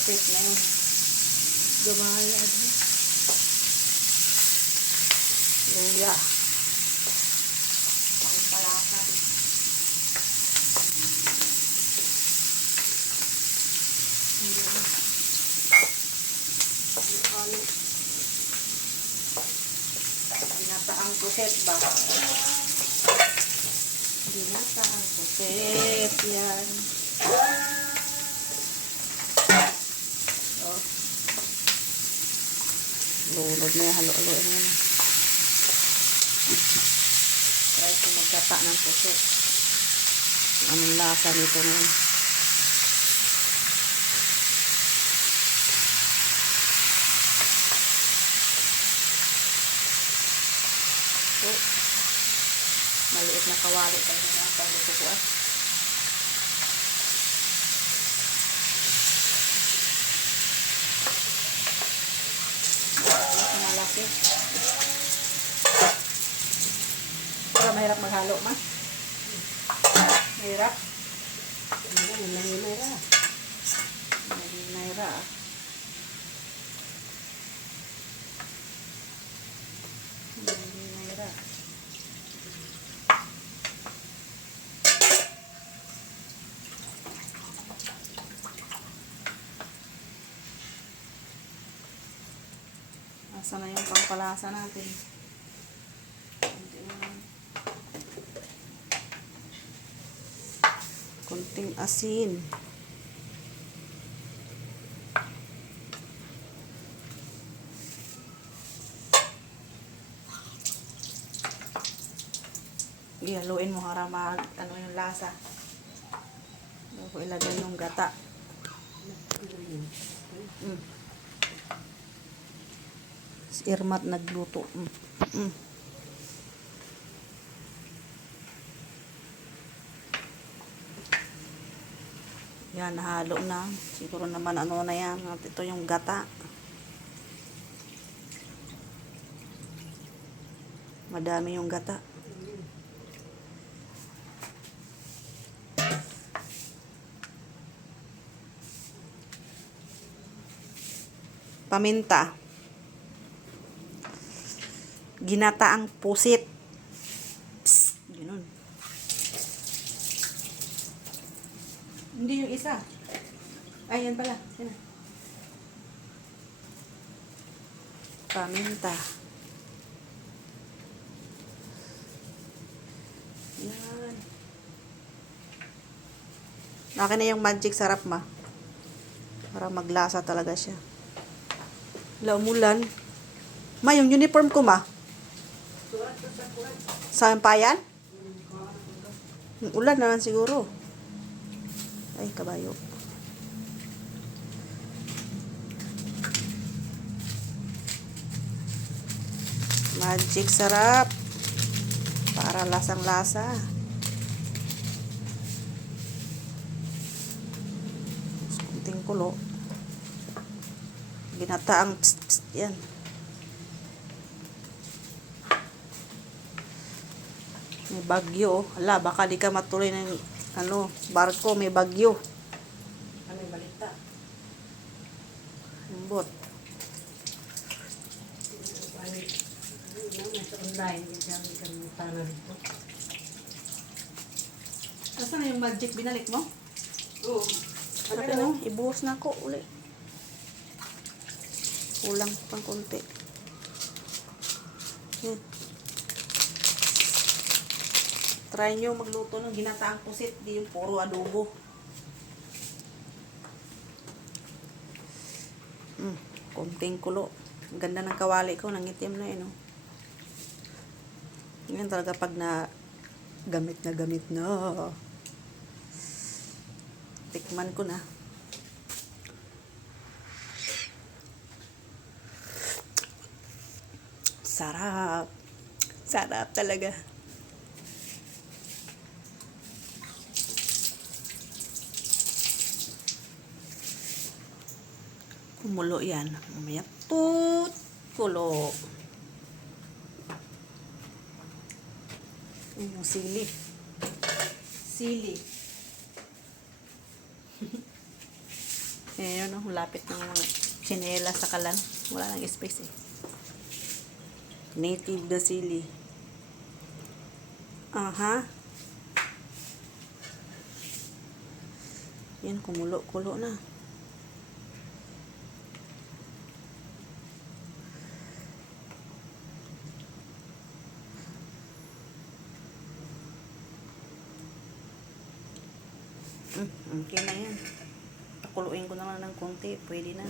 pusit na yun. Gumaya. Luya. Ang palaka. Ginataang pusit ba? Ginataang pusit. Yan. Oh. Lulod na yan. Halo-halo na yan. Try ko magkata ng pusit. Anong lasa nito ngayon? So, maliit na kawali tayo na pagluto ko ah. Malaki. Pero mahirap maghalo ma? Mahirap? Mahirap. Mahirap. Asa na yung pampalasa natin? Kunting asin. Ihaluin mo para ano yung lasa. Bago ilagay yung gata. Irmat nagluto. Yan, nahalo na. Siguro naman ano na yan. Ito yung gata. Madami yung gata. Paminta. Ginataang pusit. Psst, ganun. Hindi yung isa. Ay, yan pala. Yan. Paminta. Yan. Akin na yung magic sarap ma. Para maglasa talaga siya. Umulan. Ma, yung uniform ko ma. Sampayan? Ulan naman siguro. Ay, kabayo. Magic sarap. Para lasang-lasa. Kunting kulo. Ginataang pst, yan. May bagyo. Ala, baka di ka matuloy ng barko, may bagyo. Ano yung balita? Lambot. Asa na yung magic binalik mo? Oo. Ano? Ibuhos na ako ulit. Kulang pang konti. Yan. Try nyo magluto ng ginataang pusit, di yung puro adobo. Konting kulo. Ang ganda ng kawali ko, nangitim na yun. Yan talaga pag na gamit na. Tikman ko na. Sarap. Sarap talaga. Kumulo yan. Mamaya kulo. Yung sili. Eh, yun, no, lapit ng mga chinela sa kalan. Wala nang space eh. Native na sili. Aha. Yan, kumulo-kulo na. Okay na yan. Pakuluin ko na lang ng konti. Pwede na.